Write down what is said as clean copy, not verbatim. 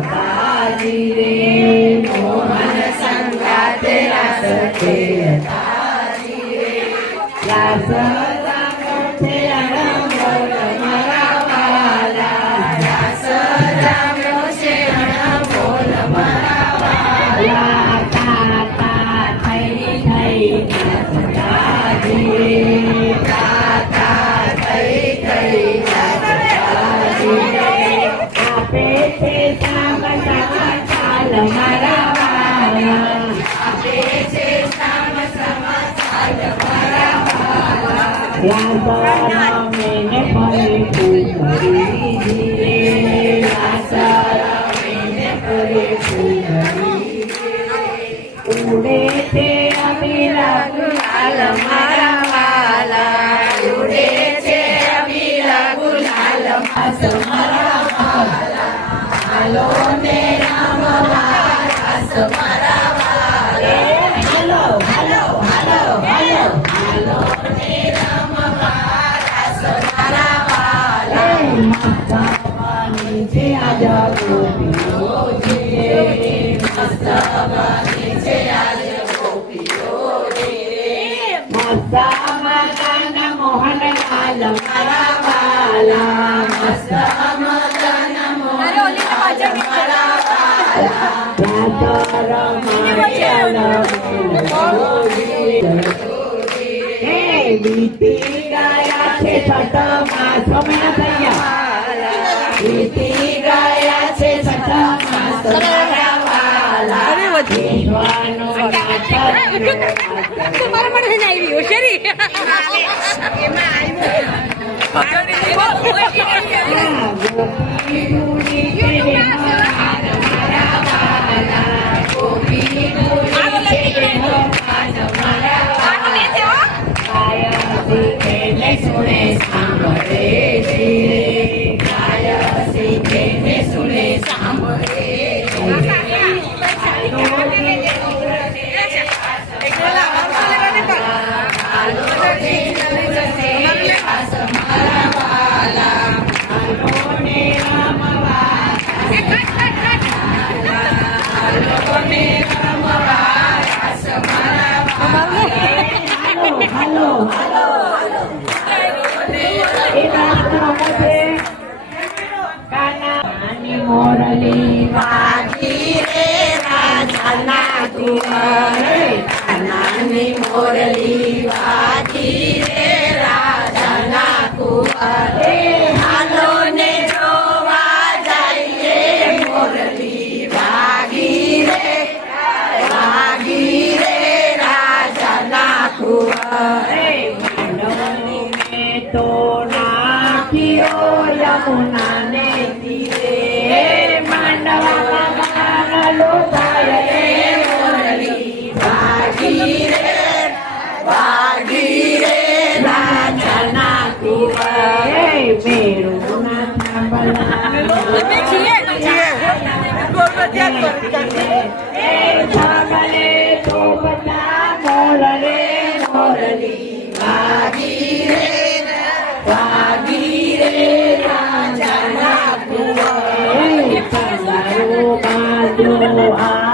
તાજી રે મોહન સંગાત રાસ છે તાજી રે રાસ રામો છે અણમોલ મારા વાલા રાસ રામો છે અણમોલ મારા વાલા તાતા થઈ થઈ તાજી રે તાતા થઈ થઈ તાજી રે આપે છે સામ સામ ચાલ મારા વાલા આપે છે સામ સામ ચાલ મારા વાલા મેને ફરી પૂરી ધીરે મેને ફરી પૂરી ઉડે છે અમીરા ગુલાલ મારા વાલા ઉડે છે અમીરા ગુલાલ મારા વાલા હાલો ને રામ વાસ મારા વાલા હાલો હાલો હાલો હાલો હાલો ને રામ વાસ મારા વાલા મસ્તવાની છે આજ ગોપીઓ જે મસ્તવાની છે આજ ગોપીઓ જે મસ્તમાં ગાન મોહન લાલ મારા વાલા મસ્તમાં ગાન મોહન बीती गाया छे छठमा समय थया बीती गाया छे छठमा समय वाला विश्वनो તમારા માટે જ આવી હોશિયારી सुने सांभळे गाय सीखे ने सुने सांभळे हेलो हेलो मोरली वागी रे राजा कुंवरे कानानी मोरली वागी रे राजा कुंवरे हालो ने जोवा जाइए मोरली वागी रे राजा कुंवरे मंडोली में तो नाखियो यमुना ने तीरे मंडवा गान लोटाए मोरली वागी रे राजा कुंवरे मेरू ना बना तो बता मोरली वागी रे राजा कुंवरे बाजू आ